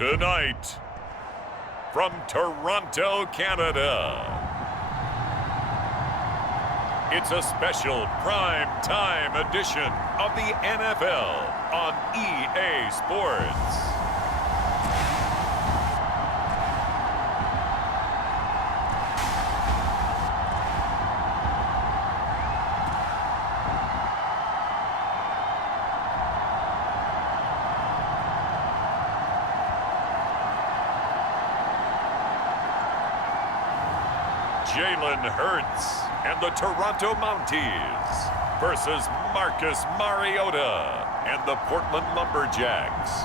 Tonight, from Toronto, Canada, it's a special prime time edition of the NFL on EA Sports. Jalen Hurts and the Toronto Mounties versus Marcus Mariota and the Portland Lumberjacks.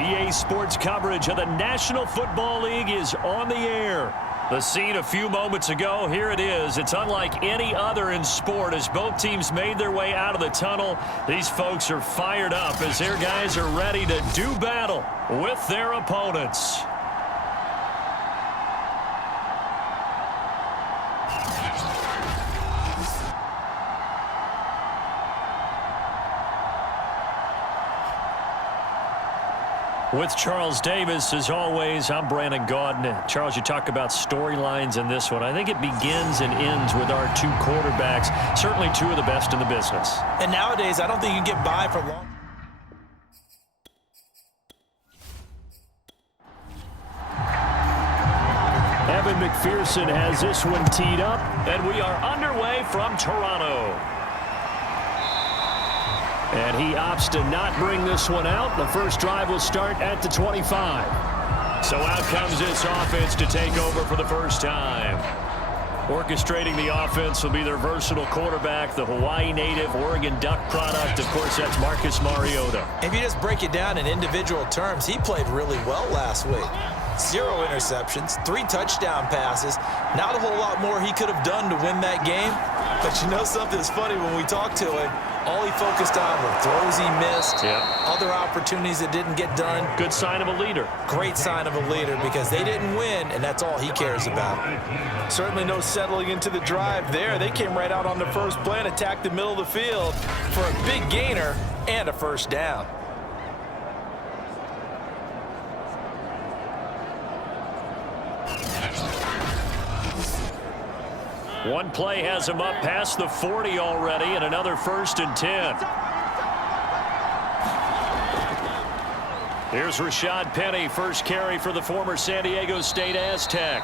EA Sports coverage of the National Football League is on the air. The scene a few moments ago, here it is. It's unlike any other in sport as both teams made their way out of the tunnel. These folks are fired up as their guys are ready to do battle with their opponents. With Charles Davis, as always, I'm Brandon Gaudin. Charles, you talk about storylines in this one. I think it begins and ends with our two quarterbacks, certainly two of the best in the business. And nowadays, I don't think you can get by for long. Evan McPherson has this one teed up, and we are underway from Toronto. And he opts to not bring this one out. The first drive will start at the 25. So out comes this offense to take over for the first time. Orchestrating the offense will be their versatile quarterback, the Hawaii native, Oregon Duck product. Of course, that's Marcus Mariota. If you just break it down in individual terms, he played really well last week. 0 interceptions, 3 touchdown passes. Not a whole lot more he could have done to win that game. But you know something that's funny when we talked to him, all he focused on were throws he missed, other opportunities that didn't get done. Good sign of a leader. Great sign of a leader because they didn't win, and that's all he cares about. Certainly no settling into the drive there. They came right out on the first play and attacked the middle of the field for a big gainer and a first down. One play has him up past the 40 already, and another 1st and 10. Here's Rashad Penny, first carry for the former San Diego State Aztec.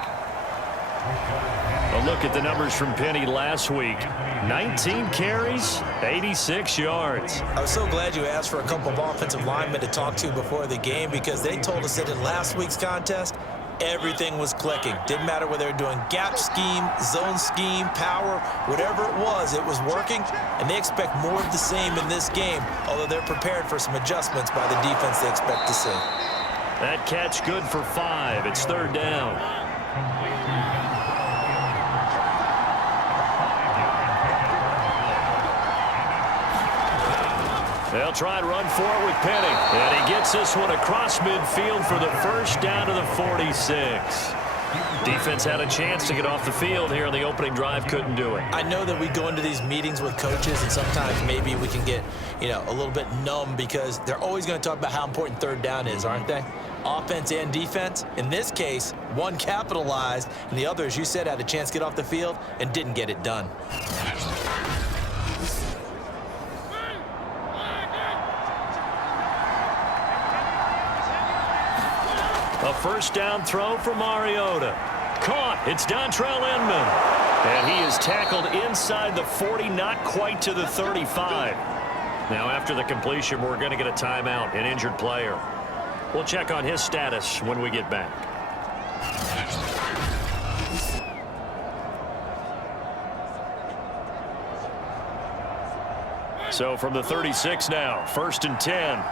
A look at the numbers from Penny last week. 19 carries, 86 yards. I was so glad you asked for a couple of offensive linemen to talk to before the game because they told us that in last week's contest, everything was clicking. Didn't matter whether they were doing gap scheme, zone scheme, power, whatever it was working, and they expect more of the same in this game, although they're prepared for some adjustments by the defense they expect to see. That catch good for 5. It's 3rd down. They'll try and run for it with Penny. And he gets this one across midfield for the first down to the 46. Defense had a chance to get off the field here in the opening drive. Couldn't do it. I know that we go into these meetings with coaches, and sometimes maybe we can get, a little bit numb because they're always going to talk about how important 3rd down is, aren't they? Offense and defense. In this case, one capitalized, and the other, as you said, had a chance to get off the field and didn't get it done. A first down throw for Mariota. Caught. It's Dontrell Inman. And he is tackled inside the 40, not quite to the 35. Now, after the completion, we're going to get a timeout, an injured player. We'll check on his status when we get back. So from the 36 now, 1st and 10.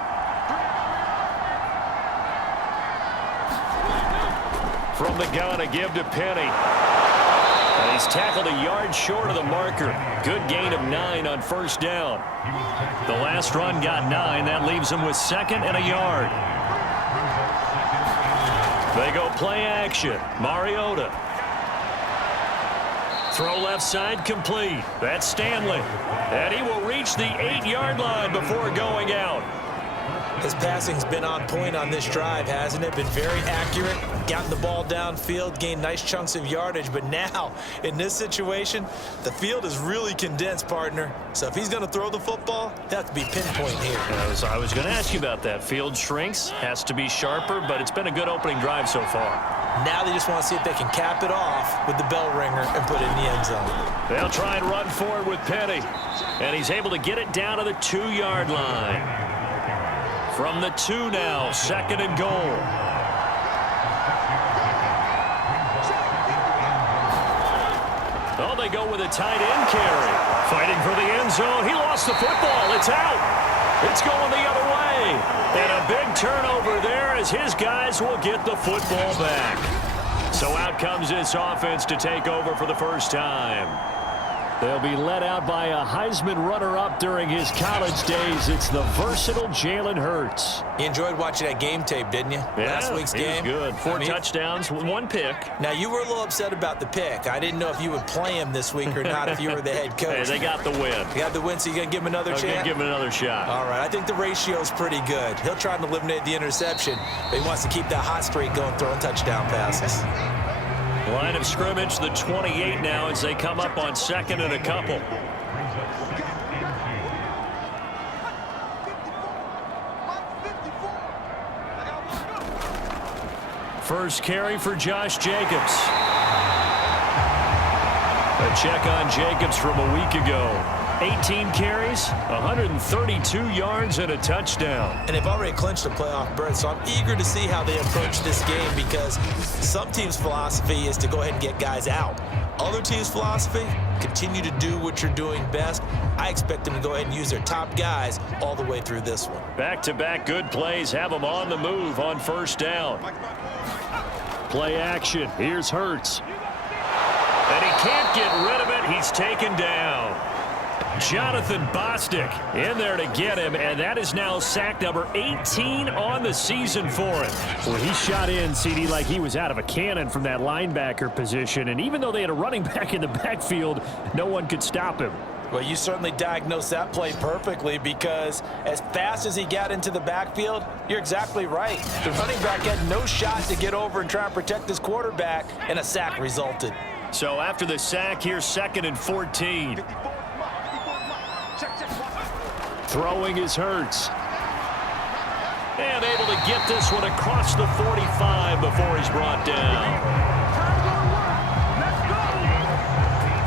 From the gun, a give to Penny. And he's tackled a yard short of the marker. Good gain of 9 on 1st down. The last run got 9. That leaves him with 2nd and a yard. They go play action. Mariota. Throw left side complete. That's Stanley. And he will reach the 8-yard line before going out. His passing's been on point on this drive, hasn't it? Been very accurate, gotten the ball downfield, gained nice chunks of yardage. But now, in this situation, the field is really condensed, partner. So if he's going to throw the football, it has to be pinpoint here. I was going to ask you about that. Field shrinks, has to be sharper, but it's been a good opening drive so far. Now they just want to see if they can cap it off with the bell ringer and put it in the end zone. They'll try and run forward with Penny. And he's able to get it down to the 2-yard line. From the 2 now, 2nd and goal. Oh, they go with a tight end carry. Fighting for the end zone. He lost the football. It's out. It's going the other way. And a big turnover there as his guys will get the football back. So out comes this offense to take over for the first time. They'll be led out by a Heisman runner-up during his college days. It's the versatile Jalen Hurts. You enjoyed watching that game tape, didn't you? Yeah, Last week's game. It was good. 4 touchdowns, 1 pick. Now, you were a little upset about the pick. I didn't know if you would play him this week or not if you were the head coach. Hey, they got the win. You got the win, so you're going to give him another chance? I'm going to give him another shot. All right, I think the ratio's pretty good. He'll try and eliminate the interception, but he wants to keep that hot streak going, throwing touchdown passes. Line of scrimmage, the 28 now as they come up on 2nd and a couple. First carry for Josh Jacobs. A check on Jacobs from a week ago. 18 carries, 132 yards, and a touchdown. And they've already clinched a playoff berth, so I'm eager to see how they approach this game because some teams' philosophy is to go ahead and get guys out. Other teams' philosophy, continue to do what you're doing best. I expect them to go ahead and use their top guys all the way through this one. Back-to-back good plays have them on the move on 1st down. Play action. Here's Hurts. And he can't get rid of it. He's taken down. Jonathan Bostic in there to get him, and that is now sack number 18 on the season for him. Well, he shot in, CD, like he was out of a cannon from that linebacker position, and even though they had a running back in the backfield, no one could stop him. Well, you certainly diagnosed that play perfectly because as fast as he got into the backfield, you're exactly right. The running back had no shot to get over and try and protect his quarterback, and a sack resulted. So after the sack, here's 2nd and 14. Throwing is Hurts. And able to get this one across the 45 before he's brought down.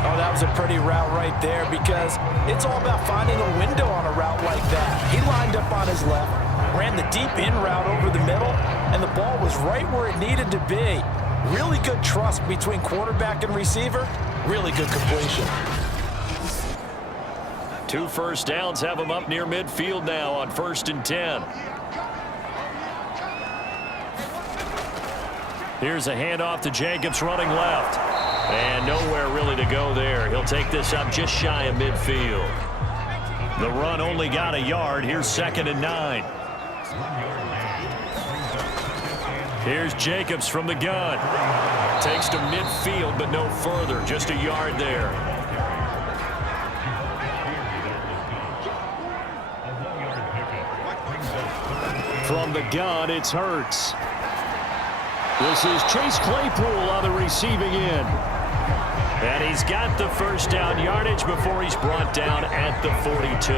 Oh, that was a pretty route right there because it's all about finding a window on a route like that. He lined up on his left, ran the deep in route over the middle, and the ball was right where it needed to be. Really good trust between quarterback and receiver. Really good completion. 2 first downs have them up near midfield now on 1st and 10. Here's a handoff to Jacobs running left. And nowhere really to go there. He'll take this up just shy of midfield. The run only got a yard. Here's 2nd and 9. Here's Jacobs from the gun. Takes to midfield, but no further. Just a yard there. From the gun, it's Hurts. This is Chase Claypool on the receiving end. And he's got the first down yardage before he's brought down at the 42.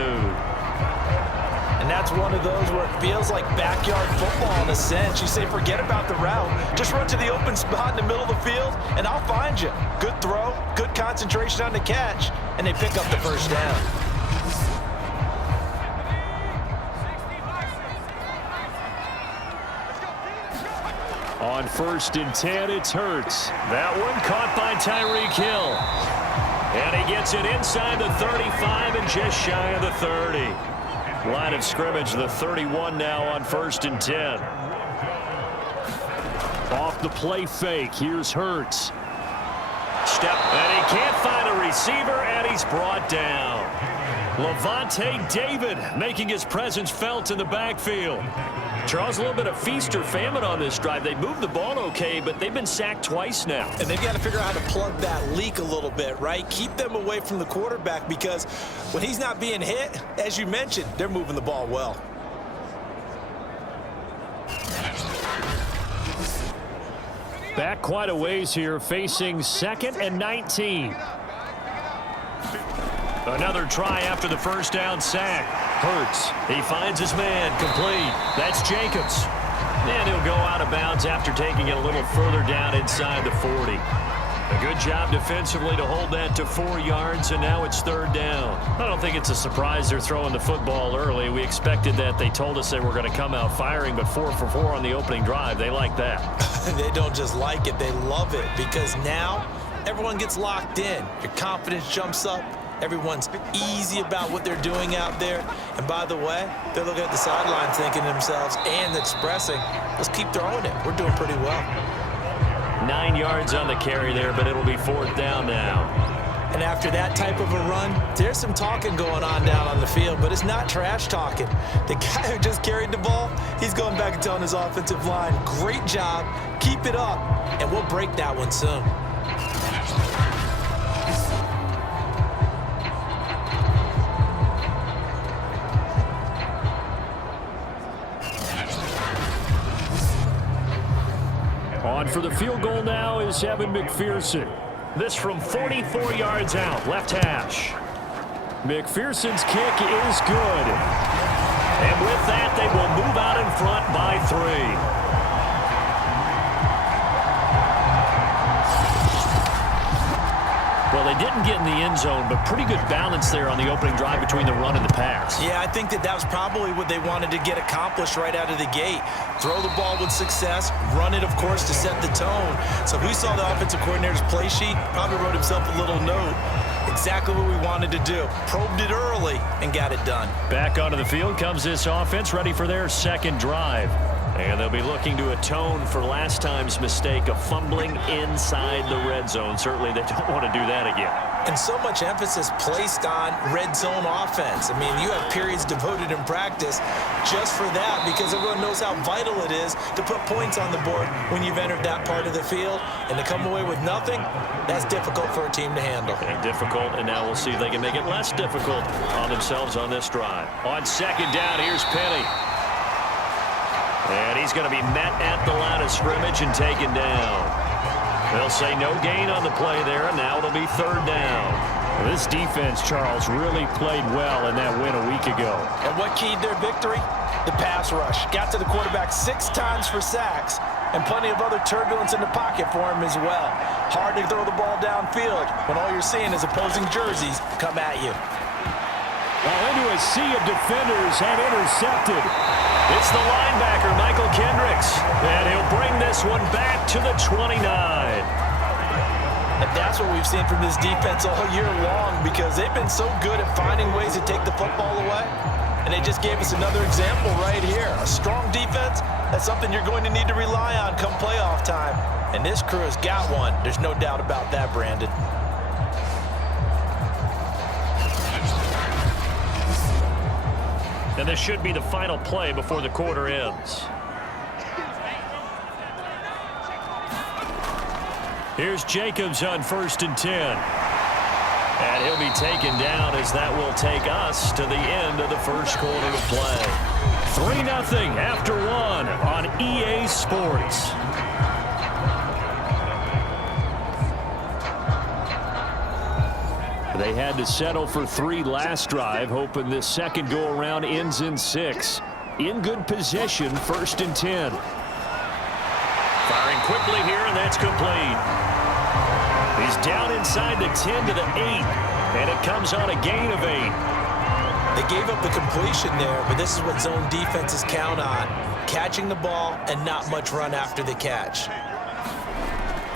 And that's one of those where it feels like backyard football in a sense. You say, forget about the route. Just run to the open spot in the middle of the field, and I'll find you. Good throw, good concentration on the catch, and they pick up the first down. On 1st and 10, it's Hurts. That one caught by Tyreek Hill. And he gets it inside the 35 and just shy of the 30. Line of scrimmage, the 31 now on 1st and 10. Off the play fake, here's Hurts. Step, and he can't find a receiver, and he's brought down. Levante David making his presence felt in the backfield. Charles, a little bit of feast or famine on this drive. They moved the ball okay, but they've been sacked twice now. And they've got to figure out how to plug that leak a little bit, right? Keep them away from the quarterback because when he's not being hit, as you mentioned, they're moving the ball well. Back quite a ways here, facing 2nd and 19. Another try after the first down sack. Hurts. He finds his man. Complete. That's Jacobs. And he'll go out of bounds after taking it a little further down inside the 40. A good job defensively to hold that to 4 yards, and now it's 3rd down. I don't think it's a surprise they're throwing the football early. We expected that. They told us they were going to come out firing, but 4 for 4 on the opening drive. They like that. They don't just like it, they love it, because now everyone gets locked in. Your confidence jumps up. Everyone's easy about what they're doing out there. And by the way, they're looking at the sidelines thinking to themselves and expressing, let's keep throwing it. We're doing pretty well. 9 yards on the carry there, but it'll be 4th down now. And after that type of a run, there's some talking going on down on the field, but it's not trash talking. The guy who just carried the ball, he's going back and telling his offensive line, great job, keep it up, and we'll break that one soon. On for the field goal now is Evan McPherson. This from 44 yards out, left hash. McPherson's kick is good. And with that, they will move out in front by 3. Well, they didn't get in the end zone, but pretty good balance there on the opening drive between the run and the pass. Yeah, I think that was probably what they wanted to get accomplished right out of the gate. Throw the ball with success, run it, of course, to set the tone. So we saw the offensive coordinator's play sheet, probably wrote himself a little note. Exactly what we wanted to do. Probed it early and got it done. Back onto the field comes this offense, ready for their 2nd drive. And they'll be looking to atone for last time's mistake of fumbling inside the red zone. Certainly they don't want to do that again. And so much emphasis placed on red zone offense. I mean, you have periods devoted in practice just for that, because everyone knows how vital it is to put points on the board when you've entered that part of the field. And to come away with nothing, that's difficult for a team to handle. And difficult, and now we'll see if they can make it less difficult on themselves on this drive. On 2nd down, here's Penny. And he's going to be met at the line of scrimmage and taken down. They'll say no gain on the play there, and now it'll be 3rd down. Well, this defense, Charles, really played well in that win a week ago. And what keyed their victory? The pass rush. Got to the quarterback 6 times for sacks, and plenty of other turbulence in the pocket for him as well. Hard to throw the ball downfield when all you're seeing is opposing jerseys come at you. Well, into a sea of defenders and intercepted. It's the linebacker, Michael Kendricks, and he'll bring this one back to the 29. And that's what we've seen from this defense all year long, because they've been so good at finding ways to take the football away. And they just gave us another example right here. A strong defense, that's something you're going to need to rely on come playoff time. And this crew has got one. There's no doubt about that, Brandon. And this should be the final play before the quarter ends. Here's Jacobs on 1st and 10. And he'll be taken down, as that will take us to the end of the first quarter of play. 3-0 after 1 on EA Sports. They had to settle for 3 last drive, hoping this second go-around ends in 6. In good position, 1st and 10. Firing quickly here, and that's complete. He's down inside the 10 to the 8, and it comes on a gain of 8. They gave up the completion there, but this is what zone defenses count on. Catching the ball and not much run after the catch.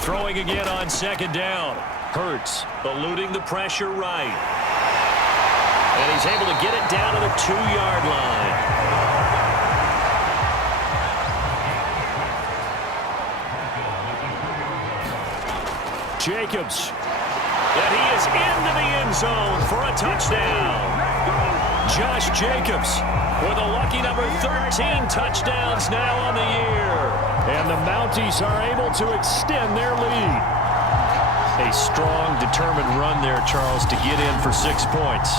Throwing again on 2nd down. Hurts, eluding the pressure right. And he's able to get it down to the 2-yard line. Jacobs. And he is into the end zone for a touchdown. Josh Jacobs with a lucky number 13 touchdowns now on the year. And the Mounties are able to extend their lead. A strong, determined run there, Charles, to get in for 6 points.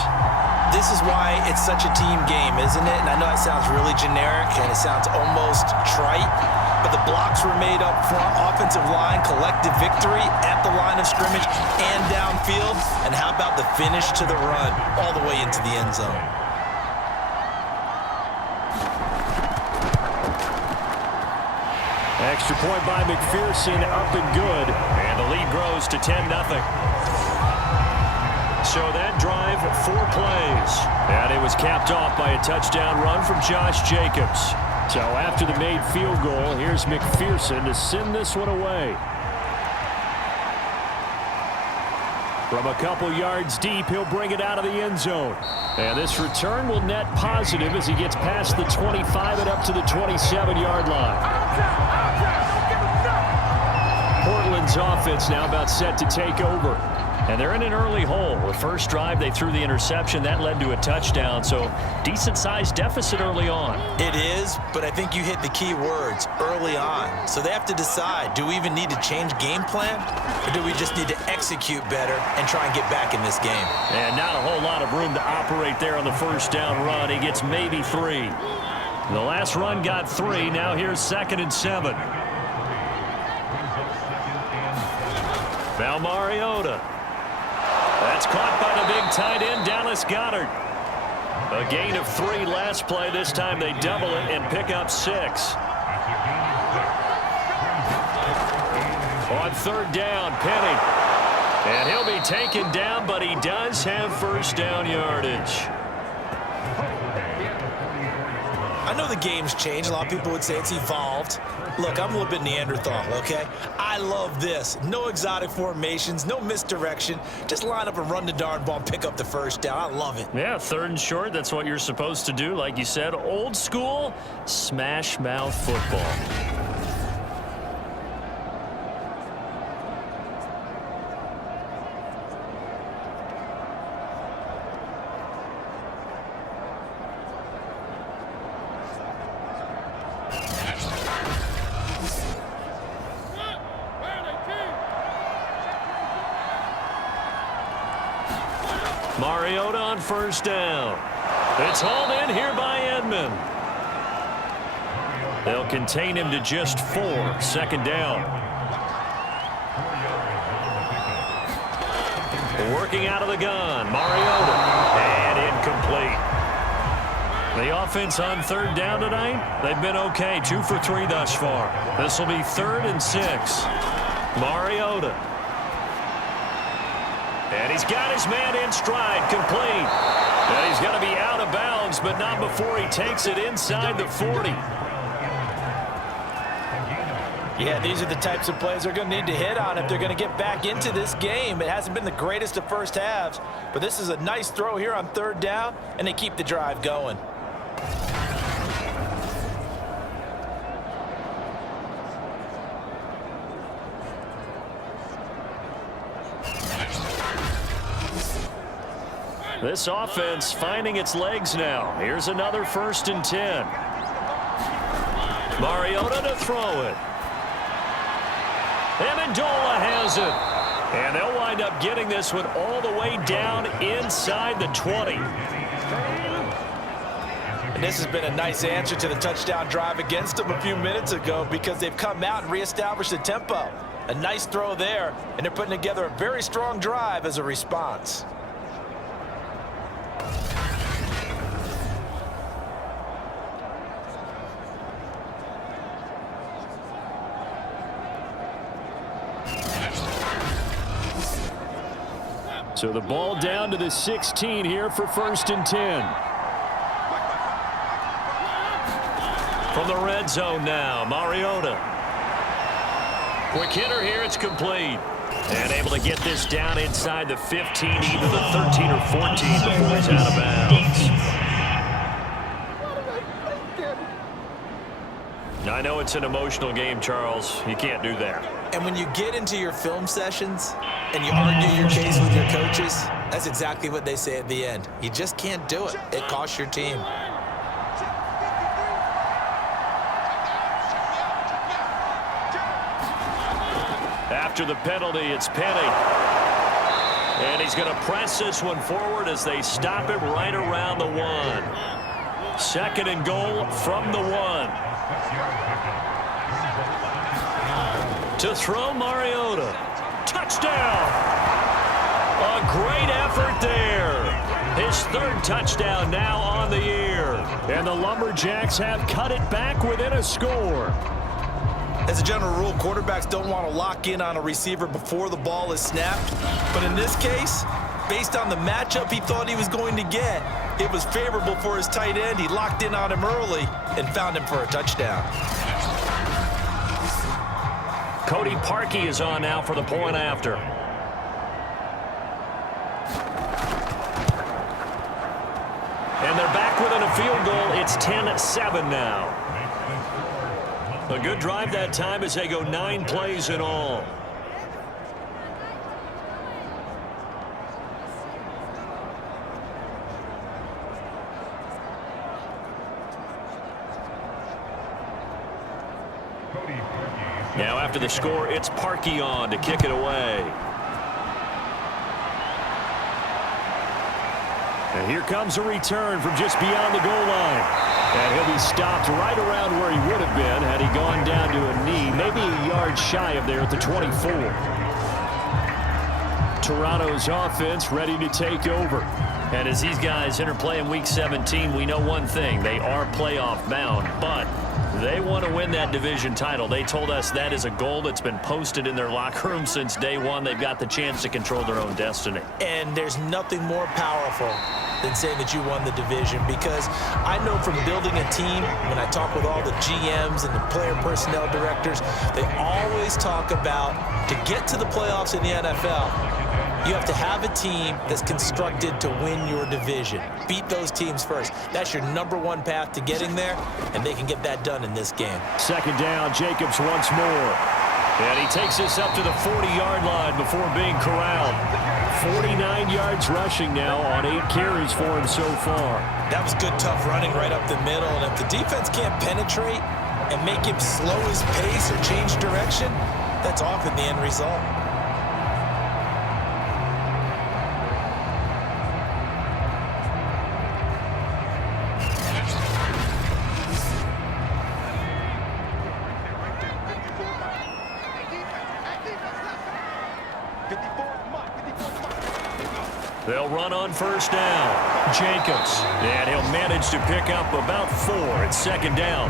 This is why it's such a team game, isn't it? And I know it sounds really generic and it sounds almost trite, but the blocks were made up front, offensive line, collective victory at the line of scrimmage and downfield. And how about the finish to the run all the way into the end zone? Extra point by McPherson, up and good. And the lead grows to 10-0. So that drive, 4 plays. And it was capped off by a touchdown run from Josh Jacobs. So after the made field goal, here's McPherson to send this one away. From a couple yards deep, he'll bring it out of the end zone. And this return will net positive as he gets past the 25 and up to the 27-yard line. Portland's offense now about set to take over. And they're in an early hole. The first drive, they threw the interception. That led to a touchdown, so decent-sized deficit early on. It is, but I think you hit the key words, early on. So they have to decide, do we even need to change game plan, or do we just need to execute better and try and get back in this game? And not a whole lot of room to operate there on the first down run. He gets maybe 3. The last run got 3. Now here's 2nd and 7. Now Mariota. That's caught by the big tight end, Dallas Goedert. A gain of 3 last play. This time they double it and pick up 6. On 3rd down, Penny. And he'll be taken down, but he does have first down yardage. I know the game's changed. A lot of people would say it's evolved. Look, I'm a little bit Neanderthal, okay? I love this. No exotic formations, no misdirection. Just line up and run the darn ball and pick up the first down. I love it. Yeah, 3rd and short. That's what you're supposed to do. Like you said, old school smash mouth football. Mariota on first down. It's hauled in here by Edmond. They'll contain him to just 4. 2nd down. Working out of the gun. Mariota. And incomplete. The offense on 3rd down tonight, they've been okay. 2 for 3 thus far. This will be 3rd and 6. Mariota. And he's got his man in stride, complete. And he's going to be out of bounds, but not before he takes it inside the 40. Yeah, these are the types of plays they're going to need to hit on if they're going to get back into this game. It hasn't been the greatest of first halves, but this is a nice throw here on 3rd down, and they keep the drive going. This offense finding its legs now. Here's another 1st and 10. Mariota to throw it. Amendola has it. And they'll wind up getting this one all the way down inside the 20. And this has been a nice answer to the touchdown drive against them a few minutes ago because they've come out and reestablished the tempo. A nice throw there, and they're putting together a very strong drive as a response. So the ball down to the 16 here for 1st and 10. From the red zone now, Mariota. Quick hitter here, it's complete. And able to get this down inside the 15, either the 13 or 14 before he's out of bounds. I know it's an emotional game, Charles. You can't do that. And when you get into your film sessions and you argue your case with your coaches, that's exactly what they say at the end. You just can't do it. It costs your team. After the penalty, it's Penny. And he's going to press this one forward as they stop him right around the 1. 2nd and goal from the 1. To throw Mariota. Touchdown! A great effort there. His 3rd touchdown now on the year. And the Lumberjacks have cut it back within a score. As a general rule, quarterbacks don't want to lock in on a receiver before the ball is snapped. But in this case, based on the matchup he thought he was going to get, it was favorable for his tight end. He locked in on him early and found him for a touchdown. Cody Parkey is on now for the point after. And they're back within a field goal. It's 10-7 now. A good drive that time as they go 9 plays in all. Now after the score, it's Parkey on to kick it away. And here comes a return from just beyond the goal line. And he'll be stopped right around where he would have been had he gone down to a knee, maybe a yard shy of there at the 24. Toronto's offense ready to take over. And as these guys interplay in Week 17, we know one thing. They are playoff bound, but they want to win that division title. They told us that is a goal that's been posted in their locker room since day one. They've got the chance to control their own destiny. And there's nothing more powerful than saying that you won the division, because I know from building a team, when I talk with all the GMs and the player personnel directors, they always talk about, to get to the playoffs in the NFL, you have to have a team that's constructed to win your division. Beat those teams first. That's your #1 path to getting there, and they can get that done in this game. 2nd down, Jacobs once more. And he takes this up to the 40-yard line before being corralled. 49 yards rushing now on 8 carries for him so far. That was good, tough running right up the middle, and if the defense can't penetrate and make him slow his pace or change direction, that's often the end result. They'll run on 1st down. Jacobs. And he'll manage to pick up about 4 at 2nd down.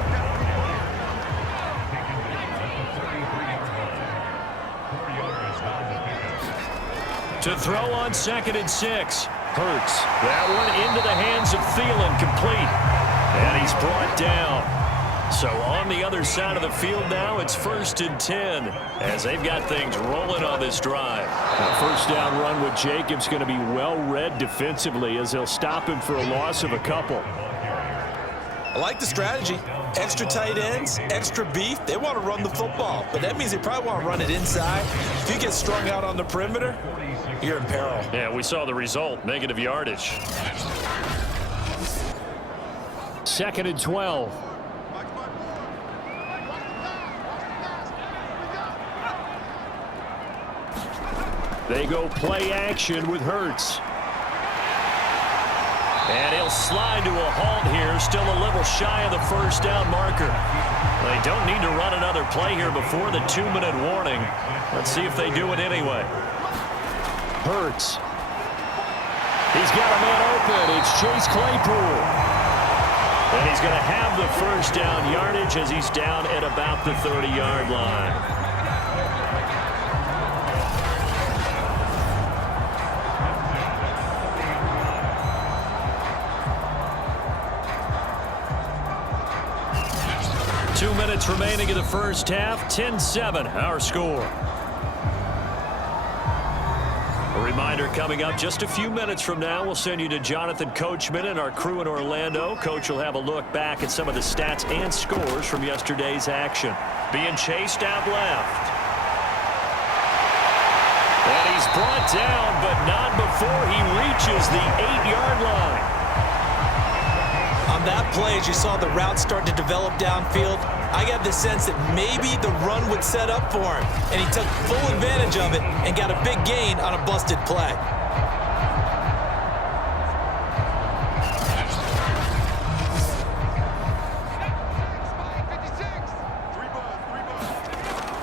To throw on 2nd and 6. Hurts. That one into the hands of Thielen, complete. And he's brought down. So on the other side of the field now, it's 1st and 10 as they've got things rolling on this drive. The 1st down run with Jacobs going to be well read defensively as they'll stop him for a loss of a couple. I like the strategy. Extra tight ends, extra beef. They want to run the football, but that means they probably want to run it inside. If you get strung out on the perimeter, you're in peril. Yeah, we saw the result, negative yardage. 2nd and 12. They go play action with Hurts. And he'll slide to a halt here, still a little shy of the 1st down marker. They don't need to run another play here before the 2-minute warning. Let's see if they do it anyway. Hurts. He's got a man open. It's Chase Claypool. And he's going to have the 1st down yardage as he's down at about the 30-yard line. Two minutes remaining in the first half. 10-7, our score. A reminder coming up just a few minutes from now, we'll send you to Jonathan Coachman and our crew in Orlando. Coach will have a look back at some of the stats and scores from yesterday's action. Being chased out left. And he's brought down, but not before he reaches the 8-yard line. On that play as you saw the route start to develop downfield, I got the sense that maybe the run would set up for him, and he took full advantage of it and got a big gain on a busted play.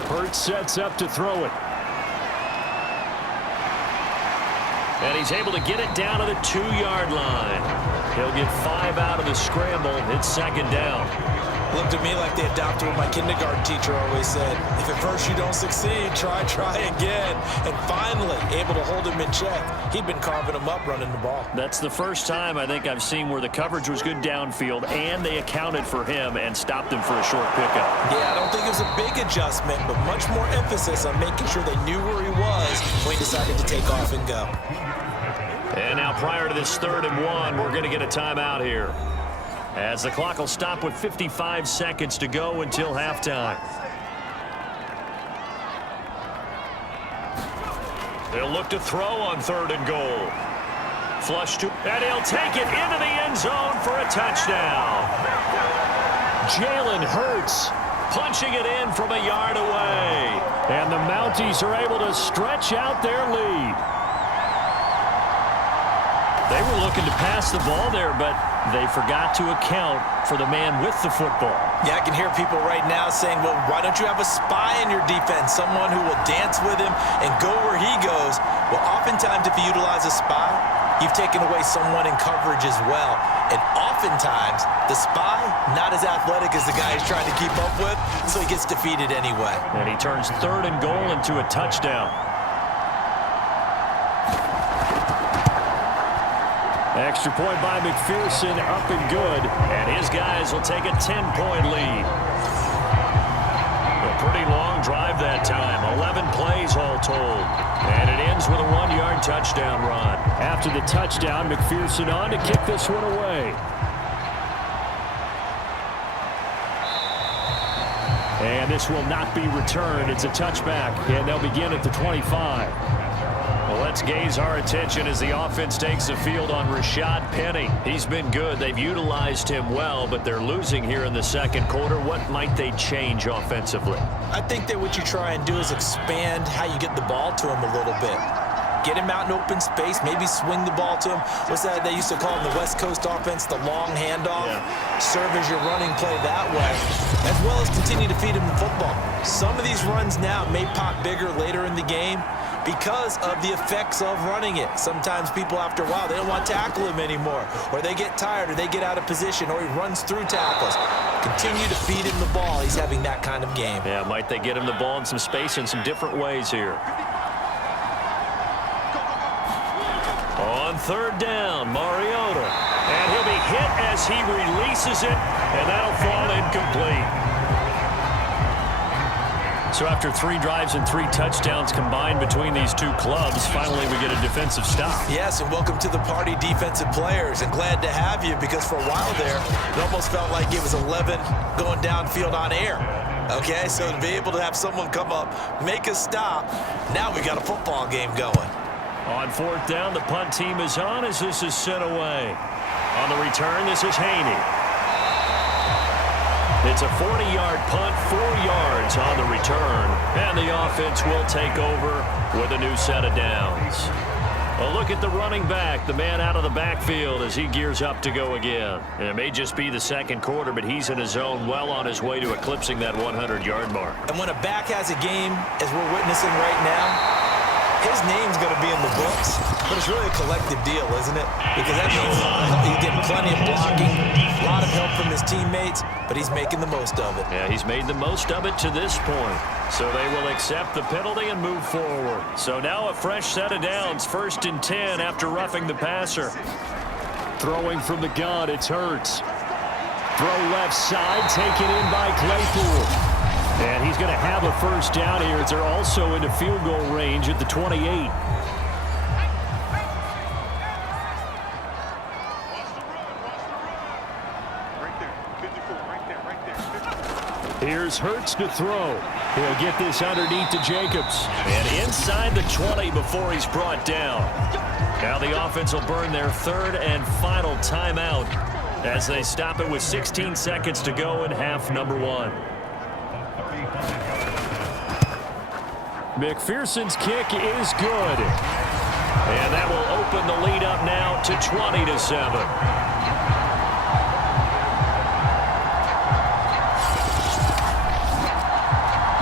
Hurts sets up to throw it. And he's able to get it down to the 2-yard line. He'll get 5 out of the scramble. It's second down. Looked to me like they adopted what my kindergarten teacher always said. If at first you don't succeed, try again. And finally, able to hold him in check. He'd been carving him up running the ball. That's the first time I think I've seen where the coverage was good downfield and they accounted for him and stopped him for a short pickup. Yeah, I don't think it was a big adjustment, but much more emphasis on making sure they knew where he was when he decided to take off and go. And now prior to this 3rd and 1, we're going to get a timeout here, as the clock will stop with 55 seconds to go until halftime. They'll look to throw on 3rd and goal. Flush to, and he'll take it into the end zone for a touchdown. Jalen Hurts Punching it in from a yard away. And the Mounties are able to stretch out their lead. They were looking to pass the ball there, but they forgot to account for the man with the football. Yeah, I can hear people right now saying, well, why don't you have a spy in your defense, someone who will dance with him and go where he goes? Well, oftentimes if you utilize a spy, you've taken away someone in coverage as well. And oftentimes, the spy, not as athletic as the guy he's trying to keep up with, so he gets defeated anyway. And he turns 3rd and goal into a touchdown. Extra point by McPherson, up and good. And his guys will take a 10-point lead. A pretty long drive that time. 11 plays all told. And it ends with a 1-yard touchdown run. After the touchdown, McPherson on to kick this one away. And this will not be returned. It's a touchback, and they'll begin at the 25. Well, let's gaze our attention as the offense takes the field on Rashad Penny. He's been good. They've utilized him well, but they're losing here in the second quarter. What might they change offensively? I think that what you try and do is expand how you get the ball to him a little bit. Get him out in open space, maybe swing the ball to him. What's that they used to call in the West Coast offense, the long handoff? Yeah. Serve as your running play that way, as well as continue to feed him the football. Some of these runs now may pop bigger later in the game because of the effects of running it. Sometimes people, after a while, they don't want to tackle him anymore, or they get tired, or they get out of position, or he runs through tackles. Continue to feed him the ball. He's having that kind of game. Yeah, might they get him the ball in some space in some different ways here. On 3rd down, Mariota. And he'll be hit as he releases it, and that'll fall incomplete. So after 3 drives and 3 touchdowns combined between these two clubs, finally we get a defensive stop. Yes, and welcome to the party, defensive players, and glad to have you, because for a while there, it almost felt like it was 11 going downfield on air. Okay, so to be able to have someone come up, make a stop, now we got a football game going. On 4th down, the punt team is on as this is sent away. On the return, this is Haney. It's a 40-yard punt, 4 yards on the return, and the offense will take over with a new set of downs. A look at the running back, the man out of the backfield as he gears up to go again. And it may just be the second quarter, but he's in his zone, well on his way to eclipsing that 100-yard mark. And when a back has a game, as we're witnessing right now, his name's going to be in the books, but it's really a collective deal, isn't it? Because that means he's getting plenty of blocking, a lot of help from his teammates, but he's making the most of it. Yeah, he's made the most of it to this point. So they will accept the penalty and move forward. So now a fresh set of downs, 1st and 10 after roughing the passer. Throwing from the gun, it's Hurts. Throw left side, taken in by Claypool. And he's going to have a first down here as they're also into field goal range at the 28. Here's Hurts to throw. He'll get this underneath to Jacobs. And inside the 20 before he's brought down. Now the offense will burn their 3rd and final timeout as they stop it with 16 seconds to go in half number 1. McPherson's kick is good. And that will open the lead up now to 20-7.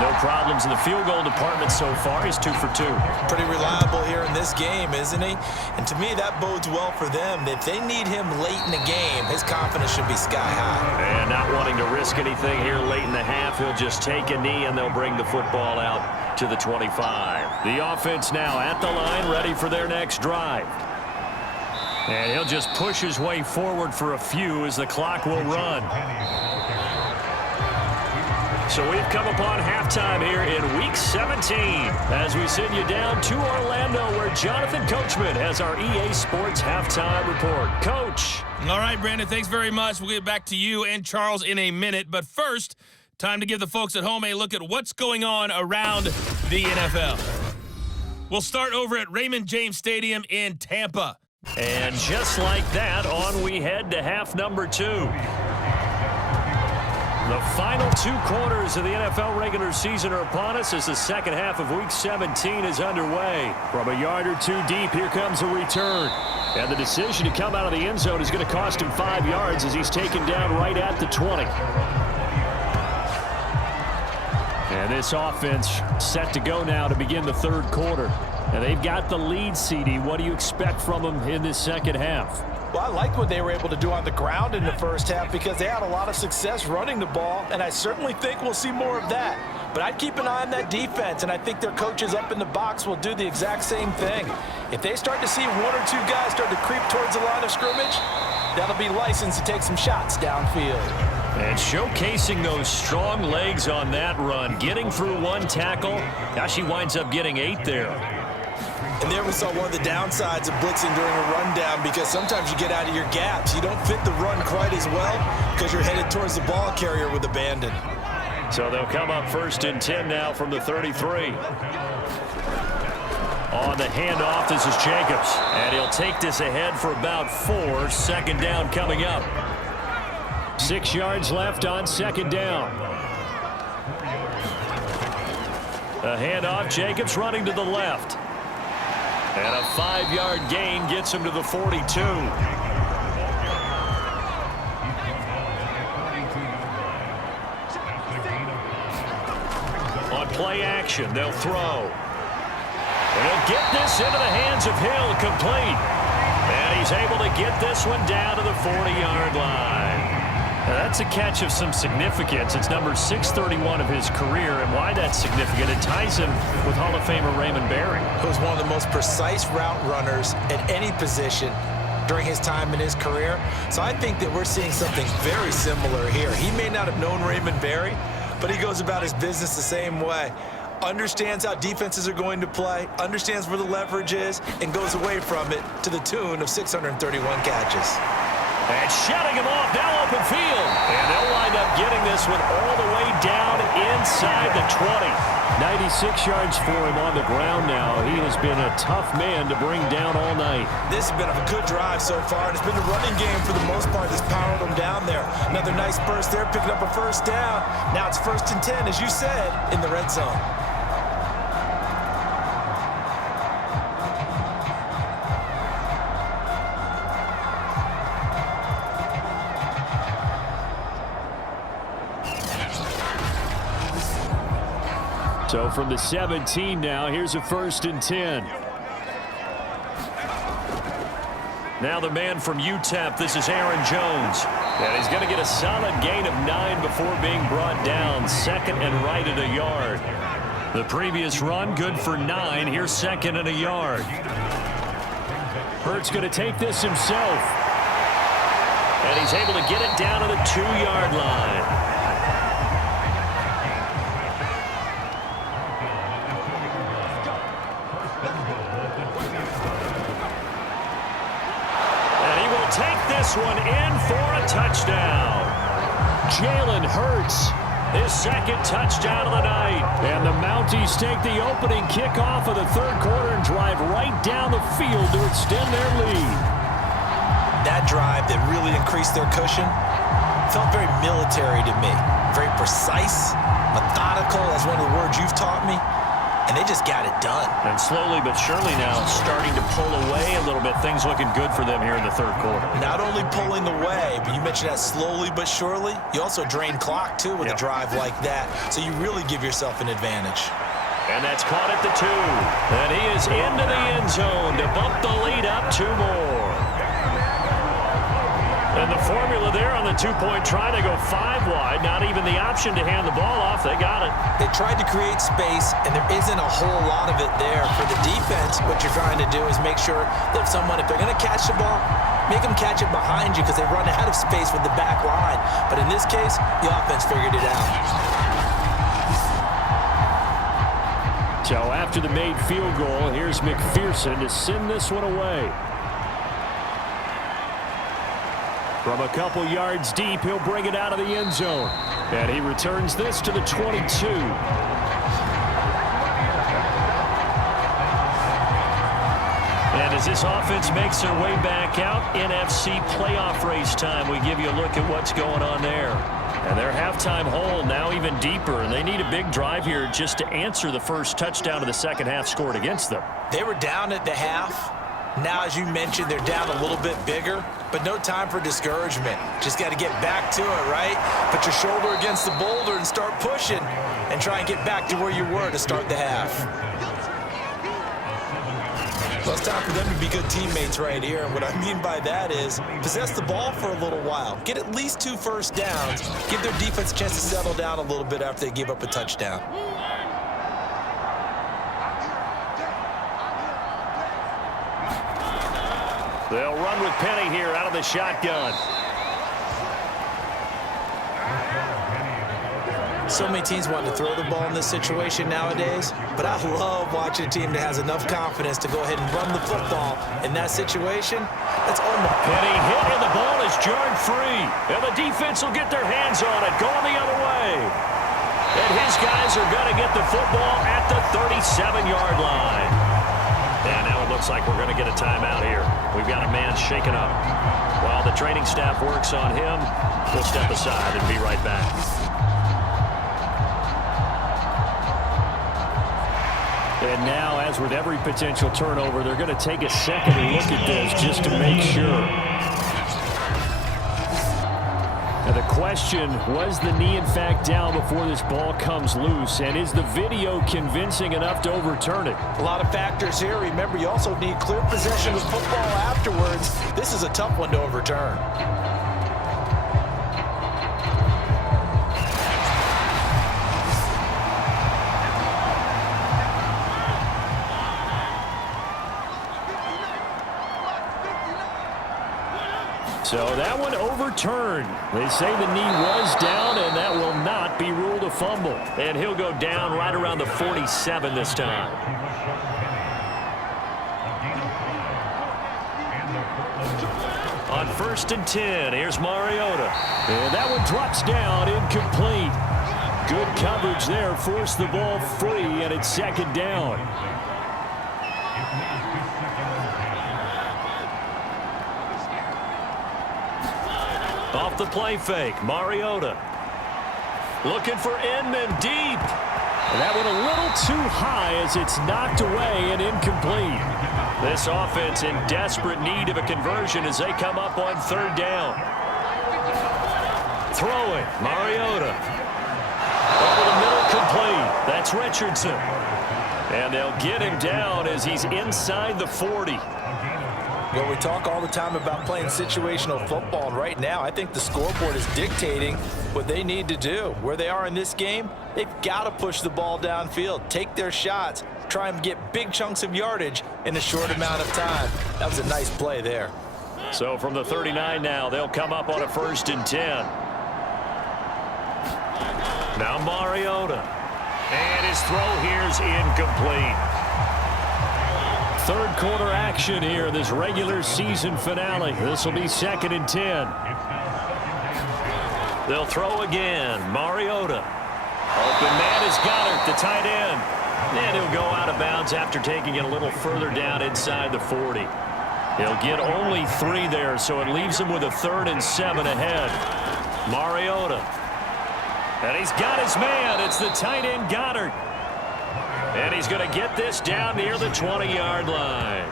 No problems in the field goal department so far. He's 2 for 2. Pretty reliable here in this game, isn't he? And to me, that bodes well for them. If they need him late in the game, his confidence should be sky high. And not wanting to risk anything here late in the half, he'll just take a knee and they'll bring the football out to the 25. The offense now at the line, ready for their next drive. And he'll just push his way forward for a few as the clock will run. So we've come upon halftime here in Week 17 as we send you down to Orlando where Jonathan Coachman has our EA Sports Halftime Report. Coach. All right, Brandon, thanks very much. We'll get back to you and Charles in a minute. But first, time to give the folks at home a look at what's going on around the NFL. We'll start over at Raymond James Stadium in Tampa. And just like that, on we head to half number 2. The final 2 quarters of the NFL regular season are upon us as the second half of Week 17 is underway. From a yard or 2 deep, here comes a return. And the decision to come out of the end zone is going to cost him 5 yards as he's taken down right at the 20. And this offense set to go now to begin the third quarter. And they've got the lead, CD. What do you expect from them in this second half? Well, I like what they were able to do on the ground in the first half because they had a lot of success running the ball, and I certainly think we'll see more of that. But I'd keep an eye on that defense, and I think their coaches up in the box will do the exact same thing. If they start to see 1 or 2 guys start to creep towards the line of scrimmage, that'll be licensed to take some shots downfield. And showcasing those strong legs on that run, getting through 1 tackle. Now she winds up getting 8 there. And there we saw one of the downsides of blitzing during a rundown because sometimes you get out of your gaps. You don't fit the run quite as well because you're headed towards the ball carrier with abandon. So they'll come up 1st and 10 now from the 33. On the handoff, this is Jacobs. And he'll take this ahead for about 4. Second down coming up. 6 yards left on second down. A handoff, Jacobs running to the left. And a 5-yard gain gets him to the 42. On play action, they'll throw. And he'll get this into the hands of Hill, complete. And he's able to get this one down to the 40-yard line. Now that's a catch of some significance. It's number 631 of his career, and why that's significant, it ties him with Hall of Famer Raymond Berry. He was one of the most precise route runners at any position during his time in his career. So I think that we're seeing something very similar here. He may not have known Raymond Berry, but he goes about his business the same way. Understands how defenses are going to play, understands where the leverage is, and goes away from it to the tune of 631 catches. And shutting him off, now open field. And they'll wind up getting this one all the way down inside the 20. 96 yards for him on the ground now. He has been a tough man to bring down all night. This has been a good drive so far, and it's been the running game for the most part that's powered them down there. Another nice burst there, picking up a 1st down. Now it's 1st and 10, as you said, in the red zone. So from the 17 now, here's a 1st and 10. Now the man from UTEP, this is Aaron Jones. And he's going to get a solid gain of 9 before being brought down. 2nd and right at a yard. The previous run, good for 9. Here's 2nd and a yard. Hurt's going to take this himself. And he's able to get it down to the 2-yard line. This one in for a touchdown. Jalen Hurts, his 2nd touchdown of the night. And the Mounties take the opening kickoff of the third quarter and drive right down the field to extend their lead. that drive that really increased their cushion felt very military to me. Very precise, methodical, that's one of the words you've taught me. And they just got it done. And slowly but surely now starting to pull away a little bit. Things looking good for them here in the third quarter. Not only pulling away, but you mentioned that slowly but surely. You also drain clock, too, with a drive like that. So you really give yourself an advantage. And that's caught at the 2. And he is into the end zone to bump the lead up 2 more. And the formula there on the 2-point try, they go 5 wide. Not even the option to hand the ball off. They got it. They tried to create space, and there isn't a whole lot of it there. For the defense, what you're trying to do is make sure that if they're going to catch the ball, make them catch it behind you because they run out of space with the back line. But in this case, the offense figured it out. So after the made field goal, here's McPherson to send this one away. From a couple yards deep, he'll bring it out of the end zone. And he returns this to the 22. And as this offense makes their way back out, NFC playoff race time, we give you a look at what's going on there. And their halftime hole now even deeper, and they need a big drive here just to answer the first touchdown of the second half scored against them. They were down at the half. Now, as you mentioned, they're down a little bit bigger, but no time for discouragement. Just got to get back to it, right? Put your shoulder against the boulder and start pushing and try and get back to where you were to start the half. Well, it's time for them to be good teammates right here, and what I mean by that is possess the ball for a little while. Get at least 2 first downs. Give their defense a chance to settle down a little bit after they give up a touchdown. They'll run with Penny here out of the shotgun. So many teams want to throw the ball in this situation nowadays, but I love watching a team that has enough confidence to go ahead and run the football in that situation. That's almost... Penny hit, and the ball is jarred free. And the defense will get their hands on it, going the other way. And his guys are going to get the football at the 37-yard line. And now it looks like we're going to get a timeout here. We've got a man shaken up. While the training staff works on him, we'll step aside and be right back. And now, as with every potential turnover, they're going to take a second look at this just to make sure. Now the question, was the knee in fact down before this ball comes loose? And is the video convincing enough to overturn it? A lot of factors here. Remember, you also need clear possession of football afterwards. This is a tough one to overturn. So that one overturned. They say the knee was down, and that will not be ruled a fumble. And he'll go down right around the 47 this time. On 1st and 10, here's Mariota. And that one drops down, incomplete. Good coverage there, forced the ball free, and it's 2nd down. Off the play fake, Mariota. Looking for Inman deep. And that one a little too high as it's knocked away and incomplete. This offense in desperate need of a conversion as they come up on 3rd down. Throwing, Mariota. Over the middle, complete. That's Richardson. And they'll get him down as he's inside the 40. Well, we talk all the time about playing situational football, and right now I think the scoreboard is dictating what they need to do. Where they are in this game, they've got to push the ball downfield, take their shots, try and get big chunks of yardage in a short amount of time. That was a nice play there. So from the 39 now, they'll come up on a 1st and 10. Now Mariota. And his throw here's incomplete. 3rd quarter action here, this regular season finale. This will be 2nd and 10. They'll throw again. Mariota. Open man is Goddard, the tight end. And he'll go out of bounds after taking it a little further down inside the 40. He'll get only 3 there, so it leaves him with a 3rd and 7 ahead. Mariota. And he's got his man. It's the tight end Goddard. And he's going to get this down near the 20-yard line.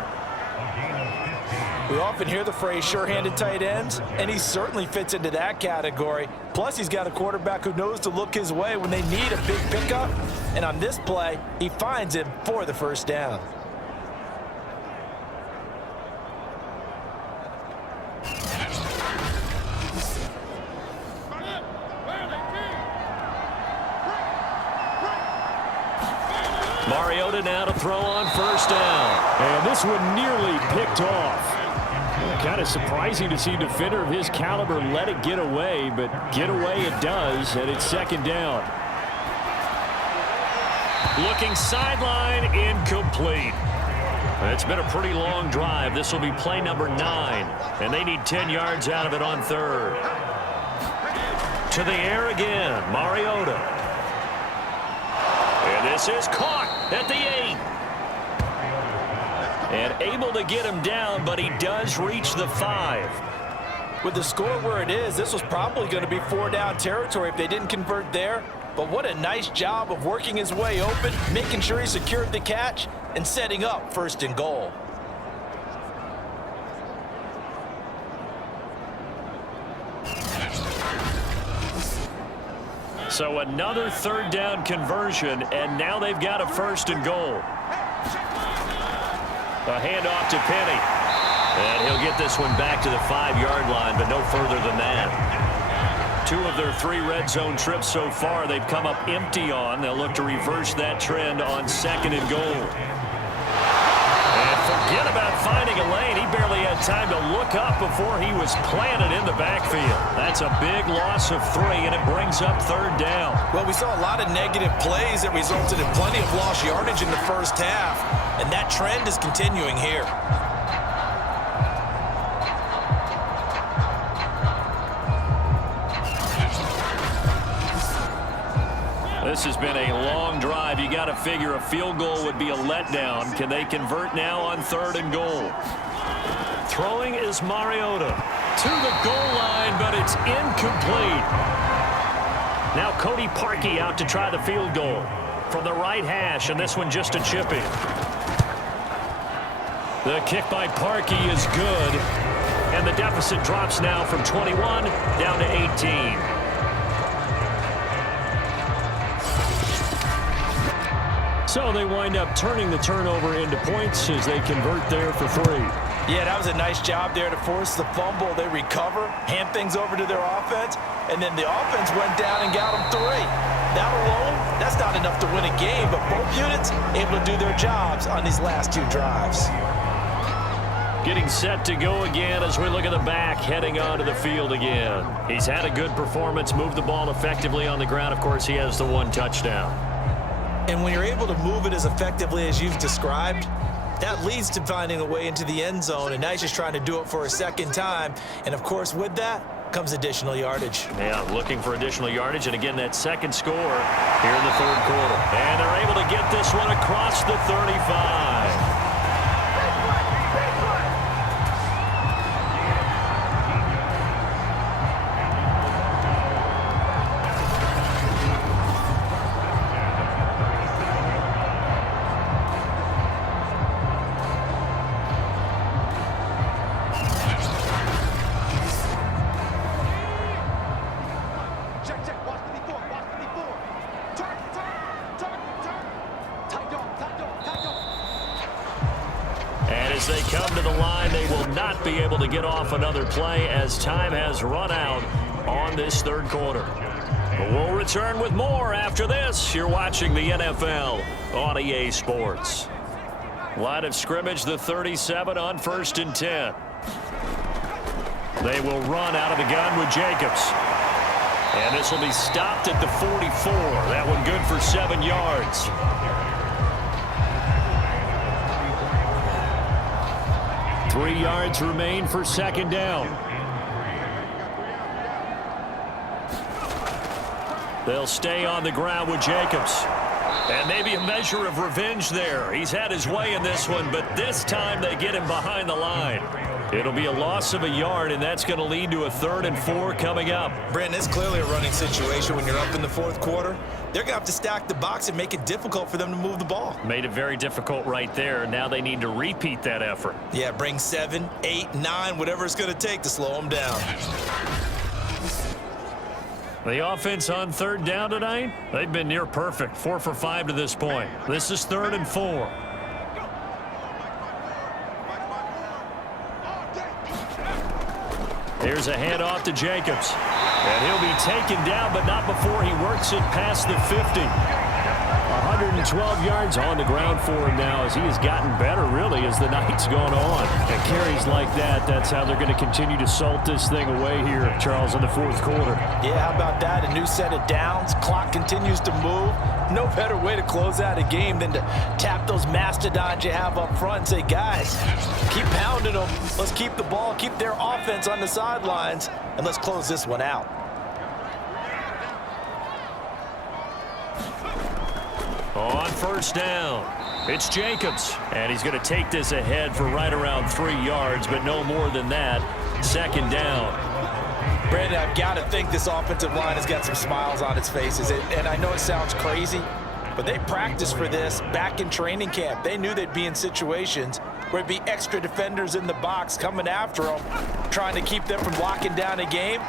We often hear the phrase sure-handed tight ends, and he certainly fits into that category. Plus, he's got a quarterback who knows to look his way when they need a big pickup. And on this play, he finds him for the first down. Mariota now to throw on first down. And this one nearly picked off. Kind of surprising to see a defender of his caliber let it get away, but get away it does, and it's 2nd down. Looking sideline, incomplete. It's been a pretty long drive. This will be play number 9, and they need 10 yards out of it on 3rd. To the air again, Mariota. And this is caught at the 8. And able to get him down, but he does reach the 5. With the score where it is, this was probably going to be 4-down territory if they didn't convert there. But what a nice job of working his way open, making sure he secured the catch, and setting up 1st and goal. So another 3rd down conversion, and now they've got a 1st and goal. A handoff to Penny. And he'll get this one back to the 5-yard line, but no further than that. 2 of their 3 red zone trips so far, they've come up empty on. They'll look to reverse that trend on 2nd and goal. And forget about finding a lane. He barely had time to look up before he was planted in the backfield. That's a big loss of 3, and it brings up 3rd down. Well, we saw a lot of negative plays that resulted in plenty of lost yardage in the first half, and that trend is continuing here. This has been a long drive. You got to figure a field goal would be a letdown. Can they convert now on 3rd and goal? Throwing is Mariota to the goal line, but it's incomplete. Now Cody Parkey out to try the field goal from the right hash, and this one just a chipping. The kick by Parkey is good, and the deficit drops now from 21 down to 18. So they wind up turning the turnover into points as they convert there for 3. Yeah, that was a nice job there to force the fumble. They recover, hand things over to their offense, and then the offense went down and got them 3. That alone, that's not enough to win a game, but both units able to do their jobs on these last 2 drives. Getting set to go again as we look at the back, heading onto the field again. He's had a good performance, moved the ball effectively on the ground. Of course, he has the 1 touchdown. And when you're able to move it as effectively as you've described, that leads to finding a way into the end zone, and now he's just trying to do it for a 2nd time. And, of course, with that comes additional yardage. Yeah, looking for additional yardage, and again, that 2nd score here in the 3rd quarter. And they're able to get this one across the 35. As they come to the line, they will not be able to get off another play as time has run out on this 3rd quarter. But we'll return with more after this. You're watching the NFL on EA Sports. Line of scrimmage, the 37 on 1st and 10. They will run out of the gun with Jacobs. And this will be stopped at the 44. That one good for 7 yards. Three yards remain for 2nd down. They'll stay on the ground with Jacobs. And maybe a measure of revenge there. He's had his way in this one, but this time they get him behind the line. It'll be a loss of a yard, and that's going to lead to a 3rd and 4 coming up. Brandon, it's clearly a running situation when you're up in the 4th quarter. They're going to have to stack the box and make it difficult for them to move the ball. Made it very difficult right there. Now they need to repeat that effort. Yeah, bring 7, 8, 9, whatever it's going to take to slow them down. The offense on 3rd down tonight, they've been near perfect. 4 for 5 to this point. This is 3rd and 4. Here's a handoff to Jacobs. And he'll be taken down, but not before he works it past the 50. 112 yards on the ground for him now as he has gotten better, really, as the night's gone on. And carries like that, that's how they're going to continue to salt this thing away here, Charles, in the 4th quarter. Yeah, how about that? A new set of downs. Clock continues to move. No better way to close out a game than to tap those mastodons you have up front and say, guys, keep pounding them. Let's keep the ball, keep their offense on the sidelines, and let's close this one out. On 1st down, it's Jacobs. And he's going to take this ahead for right around 3 yards, but no more than that. 2nd down. Brandon, I've got to think this offensive line has got some smiles on its faces. And I know it sounds crazy, but they practiced for this back in training camp. They knew they'd be in situations where it'd be extra defenders in the box coming after them, trying to keep them from locking down a game.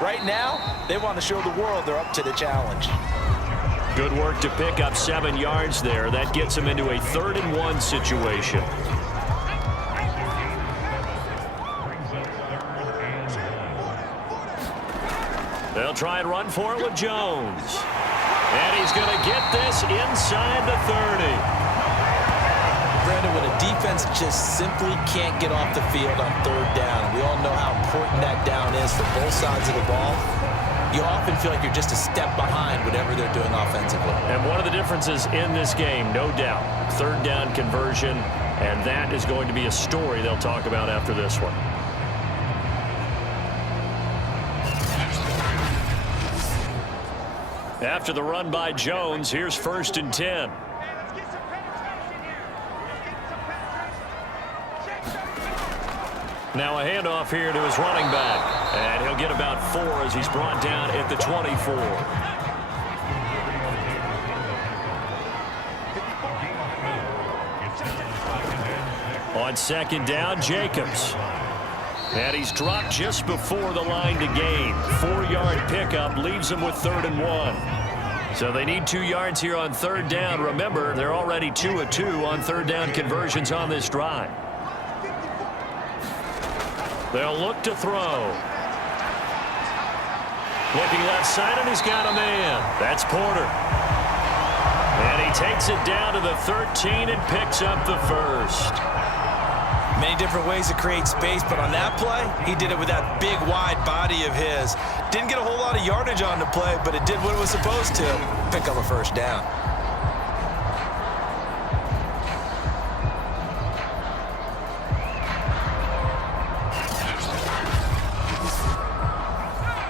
Right now, they want to show the world they're up to the challenge. Good work to pick up 7 yards there. That gets him into a 3rd and 1 situation. They'll try and run for it with Jones. And he's going to get this inside the 30. Brandon, when a defense just simply can't get off the field on 3rd down, we all know how important that down is for both sides of the ball. You often feel like you're just a step behind whatever they're doing offensively. And one of the differences in this game, no doubt, 3rd down conversion, and that is going to be a story they'll talk about after this one. After the run by Jones, here's 1st and 10. Now a handoff here to his running back. And he'll get about 4 as he's brought down at the 24. On 2nd down, Jacobs. And he's dropped just before the line to gain. 4-yard pickup leaves him with 3rd and 1. So they need 2 yards here on 3rd down. Remember, they're already 2 of 2 on 3rd down conversions on this drive. They'll look to throw. Looking left side, and he's got a man. That's Porter. And he takes it down to the 13 and picks up the 1st. Many different ways to create space, but on that play, he did it with that big, wide body of his. Didn't get a whole lot of yardage on the play, but it did what it was supposed to, pick up a 1st down.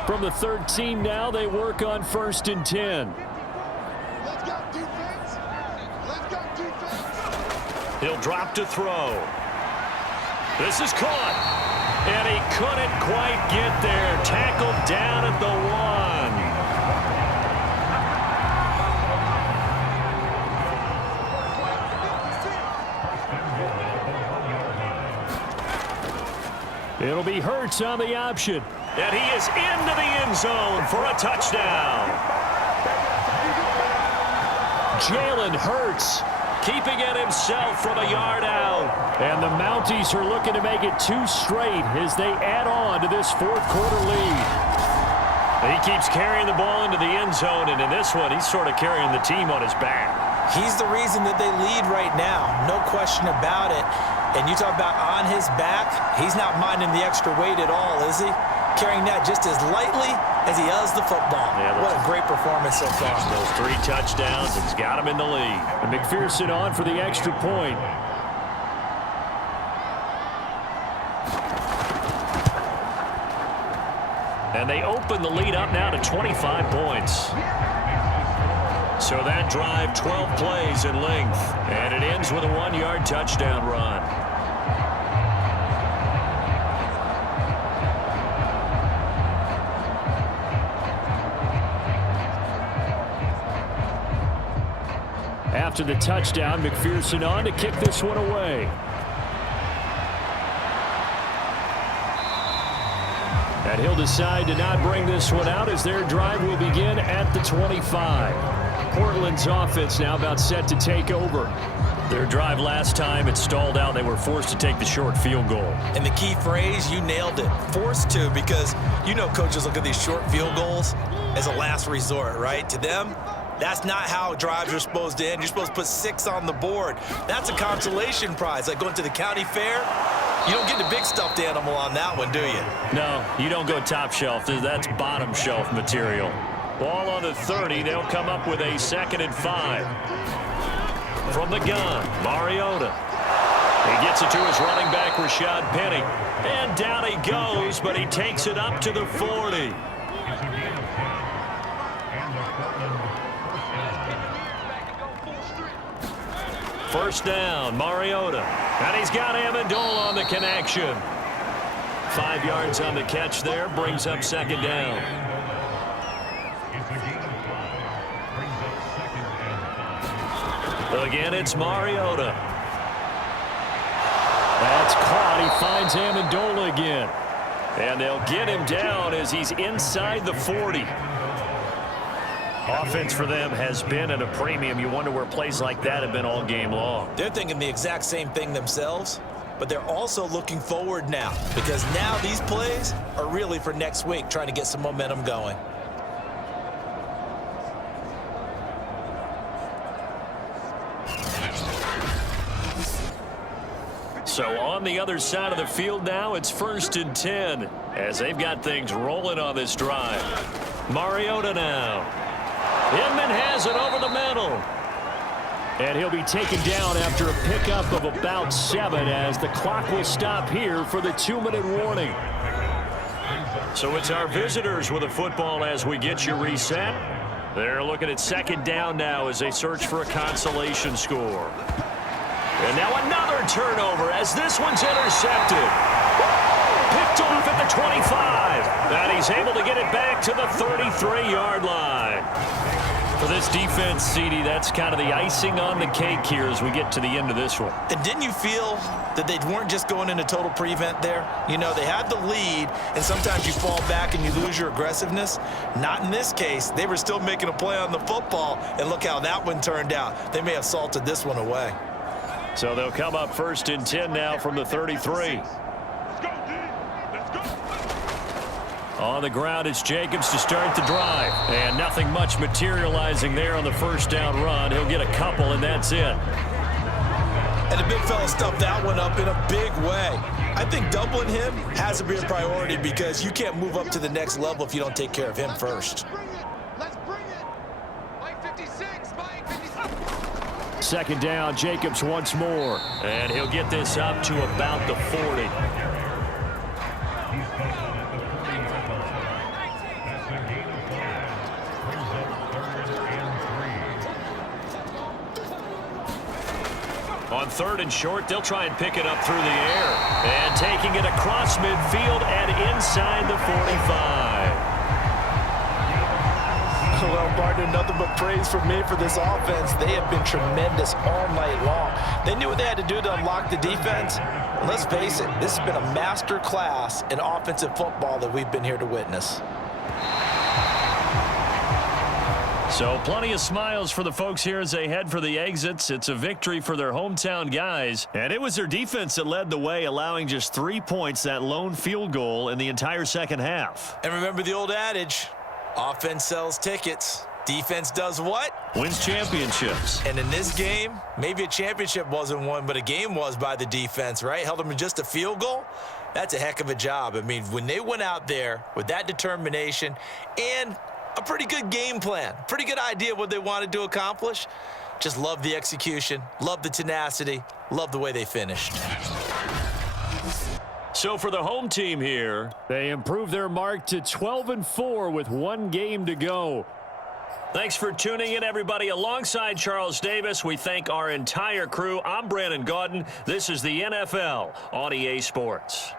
From the 13 now, they work on 1st and 10. Let's go defense. Let's go defense. He'll drop to throw. This is caught. And he couldn't quite get there. Tackled down at the 1. It'll be Hurts on the option. And he is into the end zone for a touchdown. Jalen Hurts keeping it himself from a yard out. And the Mounties are looking to make it 2 straight as they add on to this 4th quarter lead. He keeps carrying the ball into the end zone, and in this one, he's sort of carrying the team on his back. He's the reason that they lead right now, no question about it. And you talk about on his back, he's not minding the extra weight at all, is he? Carrying that just as lightly as he does the football. Yeah, what a great performance so far. Those 3 touchdowns, it's got him in the lead. And McPherson on for the extra point. And they open the lead up now to 25 points. So that drive, 12 plays in length, and it ends with a 1-yard touchdown run. After the touchdown, McPherson on to kick this one away. And he'll decide to not bring this one out as their drive will begin at the 25. Portland's offense now about set to take over. Their drive last time, it stalled out. They were forced to take the short field goal. And the key phrase, you nailed it. Forced to, because you know coaches look at these short field goals as a last resort, right? To them, that's not how drives are supposed to end. You're supposed to put 6 on the board. That's a consolation prize. Like going to the county fair, you don't get the big stuffed animal on that one, do you? No, you don't go top shelf. That's bottom shelf material. Ball on the 30. They'll come up with a 2nd and 5. From the gun, Mariota. He gets it to his running back, Rashad Penny. And down he goes, but he takes it up to the 40. First down, Mariota. And he's got Amendola on the connection. 5 yards on the catch there, brings up 2nd down. Again, it's Mariota. That's caught. He finds Amendola again. And they'll get him down as he's inside the 40. Offense for them has been at a premium. You wonder where plays like that have been all game long. They're thinking the exact same thing themselves, but they're also looking forward now, because now these plays are really for next week, trying to get some momentum going. So on the other side of the field now, it's 1st and 10 as they've got things rolling on this drive. Mariota now. Inman has it over the middle. And he'll be taken down after a pickup of about 7 as the clock will stop here for the 2-minute warning. So it's our visitors with a football as we get you reset. They're looking at 2nd down now as they search for a consolation score. And now another turnover as this one's intercepted. Picked off at the 25. And he's able to get it back to the 33-yard line. For this defense, CD, that's kind of the icing on the cake here as we get to the end of this one. And didn't you feel that they weren't just going into total prevent there? You know, they had the lead, and sometimes you fall back and you lose your aggressiveness. Not in this case. They were still making a play on the football, and look how that one turned out. They may have salted this one away. So they'll come up 1st and 10 now from the 33. On the ground, it's Jacobs to start the drive. And nothing much materializing there on the 1st down run. He'll get a couple, and that's it. And the big fella stuffed that one up in a big way. I think doubling him has to be a priority because you can't move up to the next level if you don't take care of him first. Let's bring it. Mike 56, Mike 56. 2nd down, Jacobs once more. And he'll get this up to about the 40. On 3rd and short, they'll try and pick it up through the air. And taking it across midfield and inside the 45. Well, partner, nothing but praise from me for this offense. They have been tremendous all night long. They knew what they had to do to unlock the defense. And let's face it, this has been a master class in offensive football that we've been here to witness. So plenty of smiles for the folks here as they head for the exits. It's a victory for their hometown guys. And it was their defense that led the way, allowing just 3 points, that lone field goal in the entire 2nd half. And remember the old adage, offense sells tickets. Defense does what? Wins championships. And in this game, maybe a championship wasn't won, but a game was by the defense, right? Held them in just a field goal. That's a heck of a job. I mean, when they went out there with that determination and a pretty good game plan, pretty good idea of what they wanted to accomplish, just love the execution, love the tenacity, love the way they finished. So for the home team here, they improve their mark to 12-4 with 1 game to go. Thanks for tuning in, everybody. Alongside Charles Davis, we thank our entire crew. I'm Brandon Gaudin. This is the NFL on EA Sports.